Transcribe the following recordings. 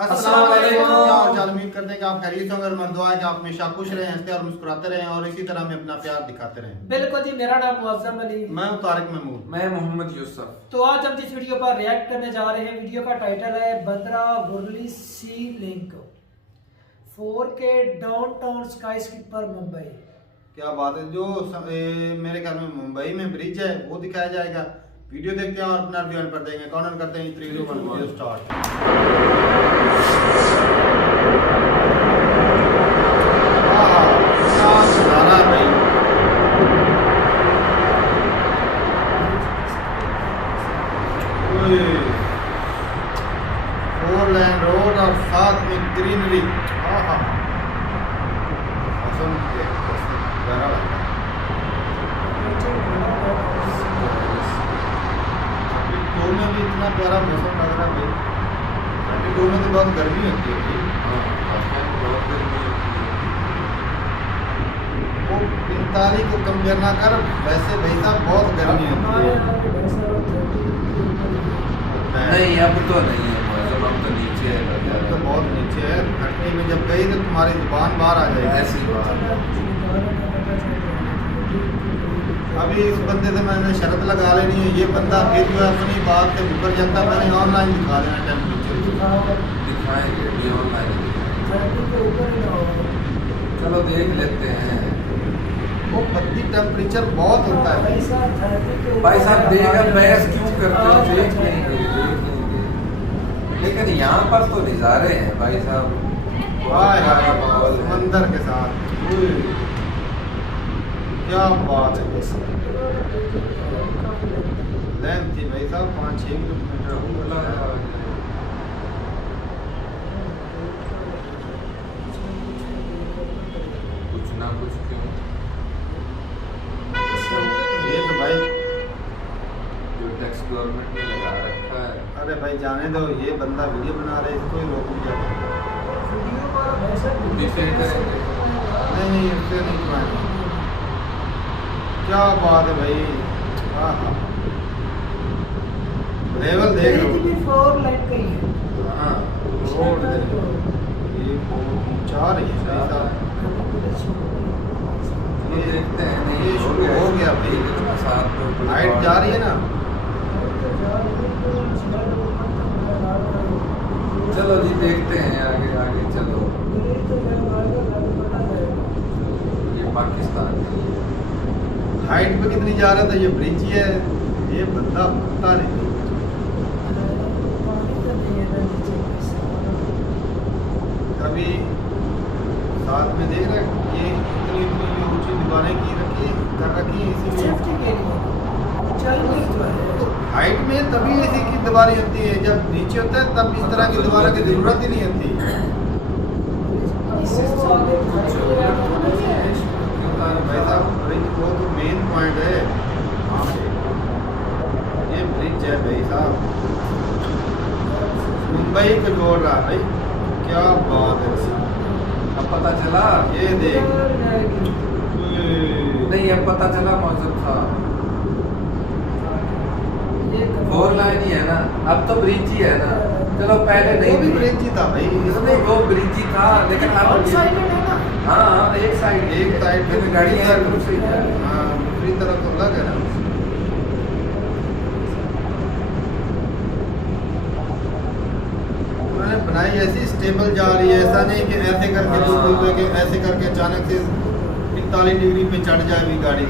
अस्सलाम वालेकुम। और उम्मीद करते हैं कि आप खैरियत होंगे और हमारी दुआ है कि आप हमेशा खुश रहें, हंसते और मुस्कुराते रहें और इसी तरह हमें अपना प्यार दिखाते रहें। बिल्कुल जी, मेरा नाम मुअज्जम अली, मैं हूं तारिक महमूद। मैं मोहम्मद यूसुफ। तो आज हम जिस वीडियो पर रिएक्ट करने जा रहे हैं, वीडियो का टाइटल है बंद्रा वुरली सी लिंक 4K डाउनटाउन स्काईस्क्रेपर मुंबई। क्या बात है। जो मेरे ख्याल में मुंबई में ब्रिज है वो दिखाया जाएगा। वीडियो देखते हैं और अपना रिव्यू पर देंगे। कॉर्नर करते हैं 3 2 1 video start. Four lane road और साथ में ग्रीनरी। मौसम प्यारा लगता है। 32 में भी इतना प्यारा मौसम लग रहा है भाई। 32 में तो बहुत गर्मी होती है भाई। वो 45 को कंपेयर ना कर, वैसे भाई साहब बहुत गर्मी होती है। नहीं अब तो नहीं है, मतलब अब तो नीचे है, तो बहुत नीचे है। 30 में जब गई तो तुम्हारी जुबान बाहर आ जाएगी। ऐसी बात है। अभी इस बंदे से मैंने शर्त लगा लेनी है, ये बंदा फिर जो है अपनी बात से मुकर जाता है। मैंने ऑनलाइन दिखा देना टेम्परेचर। दिखाएंगे भी ऑनलाइन। चलो देख लेते हैं। वो बत्ती टेम्परेचर बहुत होता है भाई साहब देगा बहस क्यों करते हो? देख लेंगे। लेकिन यहाँ पर तो नज़ारे हैं भाई साहब, हाय हाय माहौल है। समंदर के साथ। क्या बात है। लेंथ थी भाई साहब 5-6 किलोमीटर होगा। कुछ ना कुछ क्यों ये तो भाई, जो टैक्स गवर्नमेंट ने लगा रखा है। अरे भाई जाने दो, ये बंदा वीडियो बना रहे, इसको ही रोक लिया। डिफेंड करेंगे। नहीं इससे नहीं पाएंगे। क्या बात है भाई। हाँ हाँ लेवल देख लो। 4 लाइन का ही है। हाँ रोड देख लो। ये ऊंचा रही है भाई साहब। ये देखते हैं। नहीं ये शुरू हो गया भाई। कितना साथ में हाइट जा रही है ना। चलो जी देखते हैं आगे आगे। चलो ये पाकिस्तान है। हाइट पे कितनी जा रहा था? ये ब्रिज ही है। ये बंदा पता नहीं। अभी साथ में देख रहे हैं, ये इतनी इतनी ऊंची दीवारें की रखी कर रखी है इसीलिए। सेफ्टी के लिए हाइट में तभी ऐसी की दीवारें होती है, जब नीचे होता है तब इस तरह की दीवारों की जरूरत ही नहीं होती। भाई साहब ब्रिज वो तो मेन पॉइंट है। हाँ ये ब्रिज है भाई साहब, मुंबई को जोड़ रहा है भाई। क्या बात है। अब पता चला। ये देख। नहीं अब पता चला मौसम था। 4 लाइन ही है ना, अब तो ब्रिज ही है ना। चलो पहले वो नहीं भी ब्रिज ही था भाई। इसमें वो ब्रिज ही था, लेकिन अब हाँ एक साइड में गाड़ी है दूसरी तरफ। हाँ दूसरी तरफ तो अलग है ना। उन्होंने बनाई ऐसी स्टेबल जा रही है, ऐसा नहीं कि ऐसे करके बिल्कुल कि ऐसे करके अचानक से 45 डिग्री पे चढ़ जाए भी गाड़ी।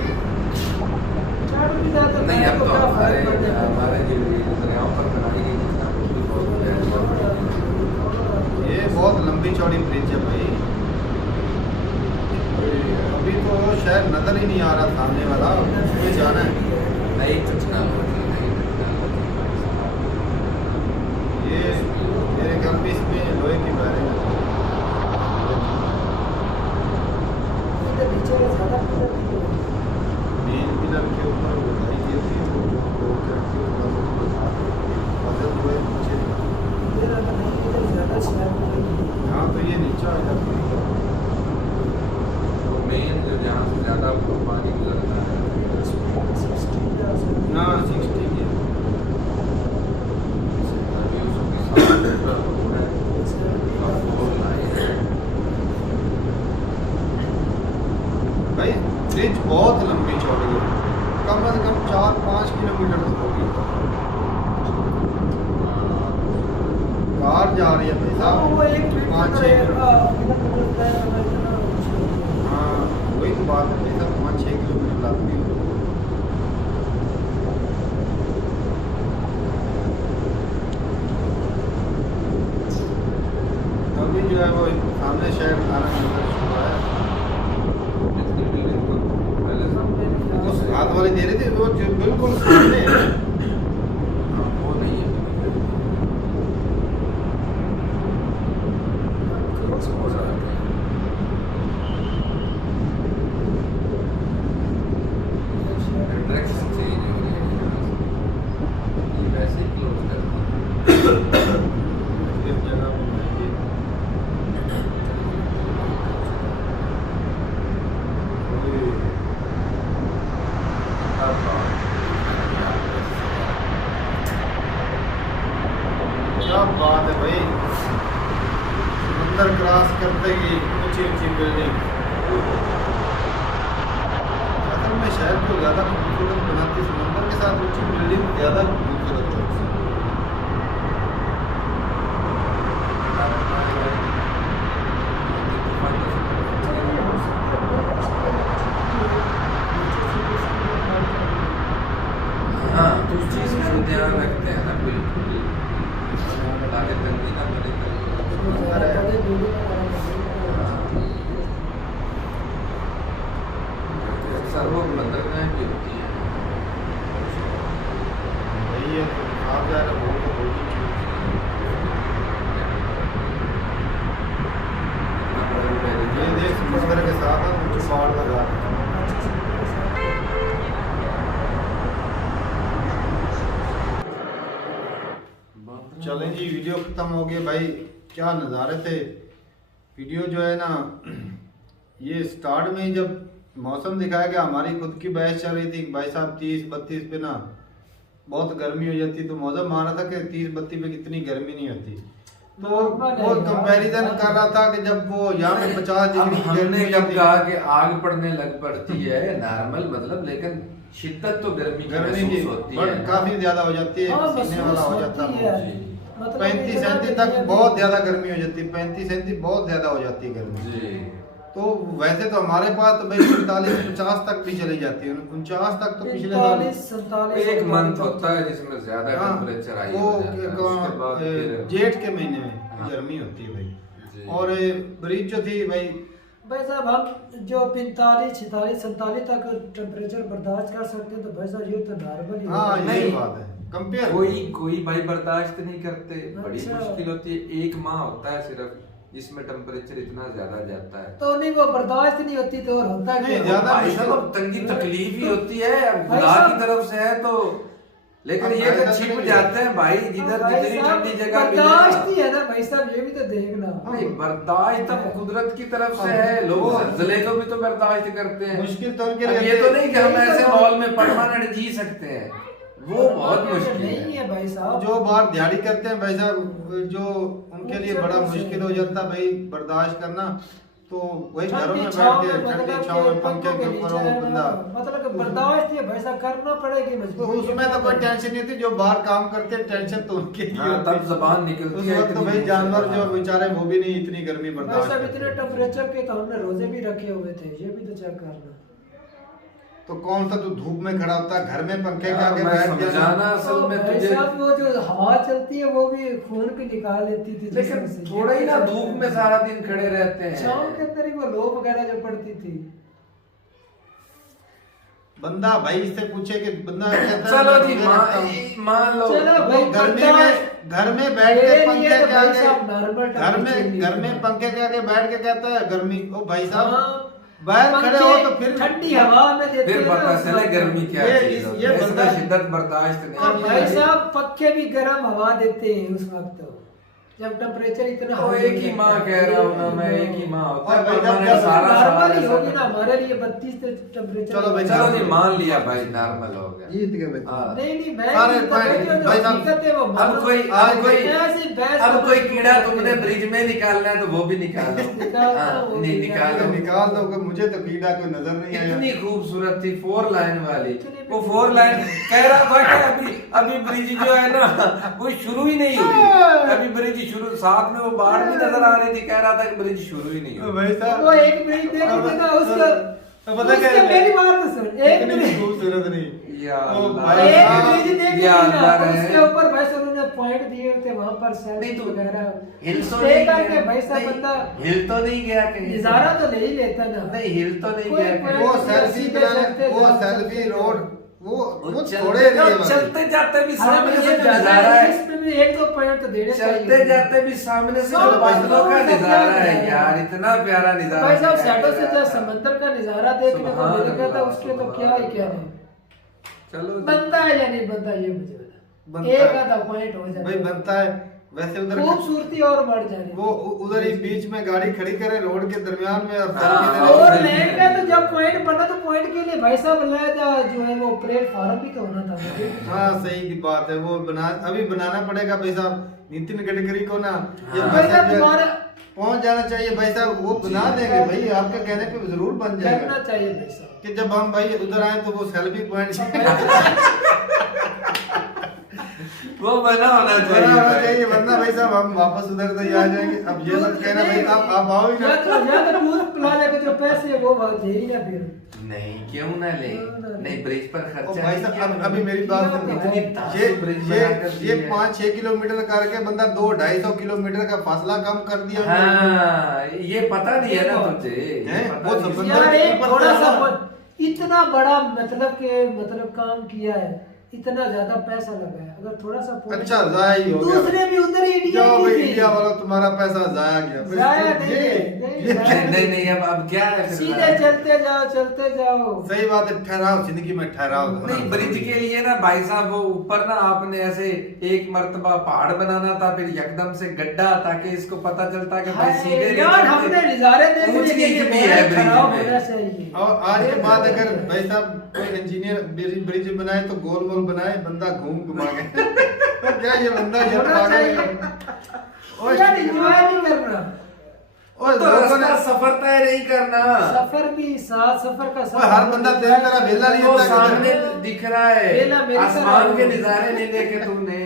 नहीं अब तो हमारे जो दरियाओं पर बनाई गई कुछ ना कुछ भी बहुत ये बहुत लंबी चौड़ी ब्रिज है भाई। अभी तो शायद नजर ही नहीं आ रहा सामने वाला, उसमें जाना है। नहीं टेक्नोलॉजी ये मेरे ख्याल में इसमें लोहे की वायरिंग है। मेन पिलर के ऊपर लगाई गई होती है, वो रोक के रखती है फजल जो है नीचे। हाँ तो ये नीचे आ जाती है। मेन जो जहाँ से ज़्यादा पानी गुजरता है ना 60 किलोमीटर तो होगी। कार जा रही है भाई साहब, वो एक 5-6 किलोमीटर हाँ वही तो बात है भाई साहब, 5-6 किलोमीटर लगती है। अभी जो है वो सामने शहर आना शुरू है। उस हाथ वाली दे रही थी वो जो बिल्कुल सामने है। वो नहीं है डायरेक्शन चेंज हो रही है, ये वैसे ही क्लोज करना इस जगह पे जाएंगे। ओए, क्या बात है भाई, समंदर क्रॉस करते ही ऊंची ऊंची बिल्डिंग। असल में शहर को ज़्यादा खूबसूरत बनाती समंदर के साथ ऊंची बिल्डिंग ज़्यादा खूबसूरत है। हाँ तो उस चीज का तो ध्यान रखते हैं ना, बिल्कुल आगे तंगी ना पड़े। अक्सर वो बंदरगाहें भी होती हैं। वही है तो आप जा रहे हो तो बहुत ये देख समंदर के साथ हम कुछ पहाड़ लगा रहे हैं। चलें जी, वीडियो खत्म हो गया भाई, क्या नज़ारे थे। वीडियो जो है ना ये स्टार्ट में ही जब मौसम दिखाया गया, हमारी खुद की बहस चल रही थी भाई साहब 30-32 पे ना बहुत गर्मी हो जाती, तो मौसम आ रहा था कि 30-32 पे कितनी गर्मी नहीं होती। तो वो कंपैरिजन कर रहा था कि जब वो यहाँ पे 50 अब डिग्री हमने गर्मी जब होती कहा कि आग पड़ने लग पड़ती है नॉर्मल मतलब, लेकिन शिद्दत तो गर्मी की महसूस होती है, काफी ज्यादा हो जाती है, हाँ, पसीने वाला हो जाता है। जी। 35-37 तक बहुत ज्यादा गर्मी हो जाती है, 35-37 बहुत ज्यादा हो जाती है गर्मी। जी तो वैसे तो हमारे पास तो भाई 45-50 तक भी चली जाती है, 49 तक तो पिछले साल 47 एक मंथ होता है जिसमें ज्यादा टेम्परेचर हाई हो जाता है, उसके बाद फिर जेठ के महीने में हाँ। गर्मी होती है भाई। जी। और ब्रिज जो थी भाई भाई साहब हम जो 45, 46, 47 तक टेम्परेचर बर्दाश्त कर सकते हैं, तो भाई साहब ये तो नॉर्मल ही हाँ है। यही नहीं। बात है, कंपेयर कोई भाई बर्दाश्त नहीं करते, बड़ी अच्छा। मुश्किल होती है। एक माह होता है सिर्फ जिसमें टेम्परेचर इतना ज्यादा जाता है, तो नहीं वो बर्दाश्त नहीं होती तो और होता नहीं, क्या? ज्यादा भाई साहब अब तंगी तकलीफ ही होती है, अब भाई खुदा साहब- की तरफ से है तो, लेकिन अब ये भाई तो साहब छिप नहीं जाते हैं भाई, जिधर भाई जितनी साहब, ठंडी जगह बर्दाश्त मिलेगा। ही है ना भाई साहब, ये भी तो देखना। नहीं बर्दाश्त अब कुदरत की तरफ से है, लोग जलजले को भी तो बर्दाश्त करते हैं। मुश्किल तो उनके अब लिए ये तो नहीं कि हम यही तो ऐसे बात- माहौल में परमानेंट जी सकते हैं, वो बहुत मुश्किल नहीं है। है भाई साहब। जो बात दिहाड़ी करते हैं भाई साहब, जो उनके लिए बड़ा मुश्किल हो जाता है भाई बर्दाश्त करना, तो वही घरों में बैठ के ठंडी छांव में पंखे के ऊपर हो बंदा, मतलब कि बर्दाश्त ये भाई साहब करना पड़ेगी तो मजबूरी। उसमें तो कोई टेंशन नहीं थी। जो बाहर काम करते हैं टेंशन तो उनके लिए हाँ, होती तब है। जबान निकलती उस है वक्त तो इतनी भाई जानवर जो हाँ। बेचारे वो भी नहीं इतनी गर्मी भाई बर्दाश्त साहब करते। इतने टेम्परेचर के तो हमने रोजे भी रखे हुए थे, ये भी तो चेक करना। तो कौन सा तू धूप में खड़ा होता है, घर में पंखे के यार, आगे मैं बैठ समझाना जाना। असल में भाई तुझे, साहब वो जो हवा चलती है वो भी खून की निकाल देती थी लेकिन जिसमें से। थोड़ा ही ना धूप में सारा दिन खड़े रहते छाँव के हैं। अंदर ही वो लो वगैरह जो पड़ती थी। बंदा भाई इससे पूछे कि बंदा कहता है, चलो मैं जी रोजे रखता हूँ। मान लो चलो वो भाई गर्मी में घर में बैठ के मेरे पंखे लिए तो के भाई आगे साहब नॉर्मल घर में पंखे के आगे बैठ के कहता है गर्मी। ओ भाई साहब हाँ, बाहर खड़े हो तो फिर ठंडी हवा में देते फिर हैं ना पता उस चले वक्त। गर्मी क्या ये- चीज इस- होती ये है, इसमें बंदा- शिद्दत बर्दाश्त और नहीं भाई है। साहब पक्के भी गर्म हवा देते हैं उस वक्त। जब टेम्परेचर इतना तो एक ही माँ कह रहा हूँ ना मैं, एक ही माँ होता है, भाई, जब- परमानेंट जब सारा नॉर्मल ही साल होगी ऐसा। ना हमारे लिए 32 टेम्परेचर। चलो भाई, चलो जी मान लिया भाई नॉर्मल हो गया। जीत गए भाई। हाँ। नहीं मैं सारे नहीं पॉइंट कहता जो भाई साहब, हकीकत है वो अब मानो। कोई ऐसी बहस अब तो कोई कुछ कीड़ा नहीं तुमने है। ब्रिज में निकालना है तो वो भी निकालो। निकाल दो, हाँ, वो नहीं निकाल निकालो। निकाल दो कि मुझे तो कीड़ा कोई नजर नहीं आया। इतनी खूबसूरत थी 4 लाइन वाली, इतनी वो भी 4 लाइन कह रहा था कि अभी ब्रिज जो है ना वो शुरू ही नहीं हुई, अभी ब्रिज शुरू, साथ में वो बाढ़ भी नजर आ रही थी, कह रहा था कि ब्रिज शुरू ही नहीं हुई। भाई साहब वो एक मिनट देखोगे ना उसका पता क्या है? मेरी बात तो सुन, एक इतनी मिनट खूबसूरत नहीं। या ओ अल्लाह। भाई एक साहब, ब्रिज देखोगे या ना अल्लाह रहे। उसके ऊपर भाई साहब उन्होंने पॉइंट दिए थे वहां पर नहीं सेल्फी तो वगैरह हिल तो स्टे नहीं करके गया, भाई साहब नहीं, बंदा हिल तो नहीं गया कहीं, नजारा तो ले ही लेता ना। नहीं हिल तो नहीं कोई गया कहीं। वो कोई सेल्फी सीधे बनाने, चलते वो जाओ, सेल्फी चलते रोड, जाओ। वो चलते थोड़े नहीं है चलते जाते भी सामने हालांकि से ये जो ज्यादा नजारा है, है, इसमें भी एक दो पॉइंट तो देने चलते चाहिए। जाते भी सामने से सौ जो बादलों का बादलों का नजारा है नजारा। यार, इतना प्यारा नजारा। भाई साहब क्या साइडों से कह रहा जो था। समंदर का नजारा देखने को सुभान मिलेगा तो अल्लाह, उसके तो सुभान क्या ही क्या अल्लाह। नहीं। चलो जी। बनता है या नहीं बनता ये मुझे बता। बनता एक है। आधा पॉइंट हो जाए भाई बनता है वैसे उधर खूबसूरती और बढ़ जाएगी। वो उधर ही बीच में गाड़ी खड़ी करे रोड के दरमियान में और हाँ, सेल्फी और और लेने। लैंड का तो जब पॉइंट बना तो पॉइंट के लिए भाई साहब लाया जो है वो प्लेटफॉर्म भी तो होना था। हाँ सही की बात है, वो अभी बनाना पड़ेगा भाई साहब नितिन गडकरी को ना, ये हाँ। भाई मैसेज साहब जो है, तुम्हारा पहुंच जाना चाहिए भाई साहब, वो बना देंगे भाई, आपके कहने पे जरूर बन करना जाएगा चाहिए भाई साहब। कि जब हम भाई उधर आए तो वो सेल्फी पॉइंट वो बना होना बना होना चाहिए चाहिए, वरना भाई साहब हम वापस उधर तो ही आ जाएंगे। अब ये मत कहना भाई साहब आप आओ ही ना। या तो दूध पिलाने के जो पैसे है वो बहुत दे ही ना फिर। नहीं क्यों ना ले, नहीं ब्रिज पर ओ खर्चा भाई नहीं साहब किया अभी मेरी बात सुनो। इतनी ताकत ब्रिज बनाकर दी ये है। 5-6 किलोमीटर करके बंदा 200-250 किलोमीटर का फासला कम कर दिया। हाँ ये पता नहीं है ना तुझे, हैं? ये वो पता नहीं। समझ- यार एक ऊपर थोड़ा से सा आना। इतना बड़ा मतलब काम किया है, इतना ज्यादा पैसा लगा है, अगर थोड़ा सा point- अच्छा जाया ही हो गया। दूसरे भी उधर ही इंडिया जाओ की भाई थी। इंडिया वाला तुम्हारा पैसा जाया गया। जाया नहीं ये- है, नहीं, ये- जाया नहीं नहीं अब क्या है फिर? सीधे चलते जाओ। सही बात है, ठहराव जिंदगी में ठहराव। नहीं ब्रिज के लिए ना भाई साहब वो ऊपर ना आपने ऐसे एक मर्तबा पहाड़ बनाना था, फिर एकदम से गड्ढा, ताकि इसको पता चलता कि भाई सीधे नहीं यार चलते। हमने नजारे देखने ऊंच के लिए नीच भी है ब्रिज खराब में। होना चाहिए। और आज के बाद अगर भाई साहब कोई इंजीनियर ब्रिज बनाए तो गोल गोल बनाए, बंदा घूम घुमा के तो क्या ये बंदा ये होना पागल चाहिए। है। यार एंजॉय नहीं करना, और तो लोगों ने रास्ता सफर तय नहीं करना। सफर भी साथ सफर का ओए, हर बंदा तेरी तरह वेला नहीं वो होता कि सामने दिख रहा वेला है, मेरी आसमान तरह के हो। नजारे नहीं देखे तुमने।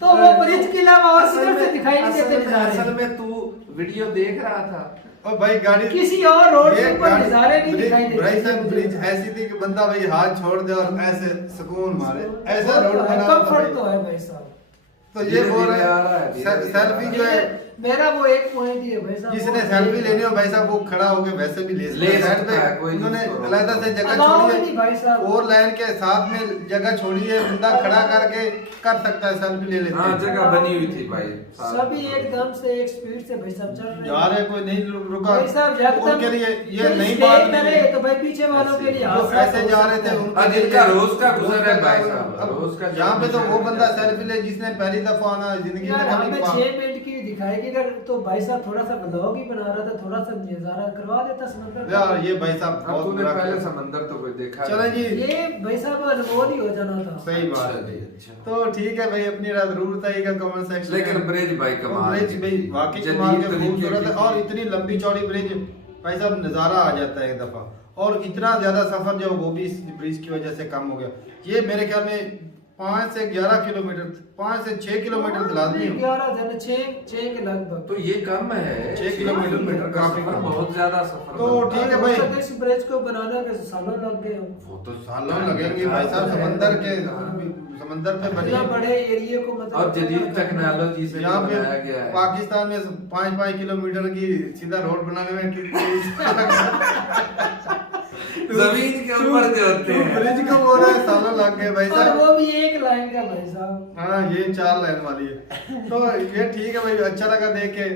तो वो ब्रिज के अलावा और असल किधर से में- दिखाई नहीं असल देते में- नजारे। असल में तू वीडियो देख रहा था। और भाई गाड़ी किसी और रोड ये के ऊपर गाड़ी- नजारे नहीं ब्रिज- दिखाई देते। भाई साहब ब्रिज ऐसी थी कि बंदा भाई हाथ छोड़ दे और ऐसे सुकून मारे, ऐसा रोड बना था कंफर्ट तो भाई। है भाई साहब। तो ये धीरे बोल धीरे रहे आ रहा है, धीरे हैं धीरे सेल्फी जो है मेरा वो एक पॉइंट ही है भाई साहब। जिसने वो सेल्फी लेनी हो भाई साहब वो खड़ा होके वैसे भी ले ले साइड सकता है, कोई उन्होंने नहीं उसको अलग से जगह अलाउ छोड़ी भी नहीं भाई है, साहब। 4 लाइन के साथ में जगह छोड़ी है, बंदा खड़ा करके कर सकता है, सेल्फी ले लेते हाँ हैं। जगह बनी हुई थी भाई। सभी एकदम से एक स्पीड से भाई साहब चल रहे जा रहे कोई नहीं रुका, भाई साहब जब तक उनके लिए ये कोई नई stay बात करे नहीं है। तो भाई पीछे वालों के लिए जो हादसा ऐसे हो जा रहे सकता थे है। उनके आज लिए इनका रोज का गुजर है भाई साहब, अब रोज का यहाँ पे तो वो गुजर बंदा है। सेल्फी ले जिसने पहली दफा आना जिंदगी यार में हमें कभी 6 मिनट की दिखाएगी अगर तो भाई साहब थोड़ा सा ब्लॉग ही बना रहा था, थोड़ा सा नजारा करवा देता समंदर का। यार ये भाई साहब अब बहुत तूने बुरा पहले किया। समंदर तो कोई देखा चलो नहीं। जी ये भाई साहब अनमोल ही हो जाना था। सही बात अच्छा है जी, अच्छा। तो ठीक है भाई अपनी रात जरूर बताइएगा कमेंट सेक्शन में। लेकिन ब्रिज भाई कमाल ब्रिज की भाई थी। वाकई जदीद कमाल के तरीके खूबसूरत है की और थी। इतनी लंबी चौड़ी ब्रिज भाई साहब नजारा आ जाता है एक दफा, और इतना ज्यादा सफर जो वो भी इस ब्रिज की वजह से कम हो गया। ये मेरे ख्याल में 5 से 11 किलोमीटर 5 से 6 किलोमीटर लाजमी हो। 11 जन 6 के लगभग। तो ये कम है 6 किलोमीटर का काफी सफर, कम। बहुत ज्यादा सफर तो बनता है। ठीक है भाई। हो सकता इस ब्रिज को बनाने के सालों लग गए हो। वो तो सालों लगेंगे भाई साहब, समंदर पे बनी इतना है। बड़े एरिया को मतलब और जदीद टेक्नोलॉजी से यहाँ पे बनाया गया है। पाकिस्तान में 5-5 किलोमीटर की सीधा रोड बनाने में जमीन के ऊपर जो होते हैं। ब्रिज को बोल रहा है सालों लग गए भाई और साहब। वो भी एक लाइन का भाई साहब। हाँ ये 4 लाइन वाली है। तो ये ठीक है भाई, अच्छा लगा देख के,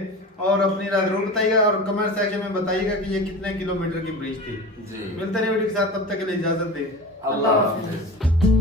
और अपनी राय जरूर बताइएगा और कमेंट सेक्शन में बताइएगा कि ये कितने किलोमीटर की ब्रिज थी। जी। मिलते हैं वीडियो के साथ, तब तक के लिए इजाजत दें। अल्लाह हाफिज़।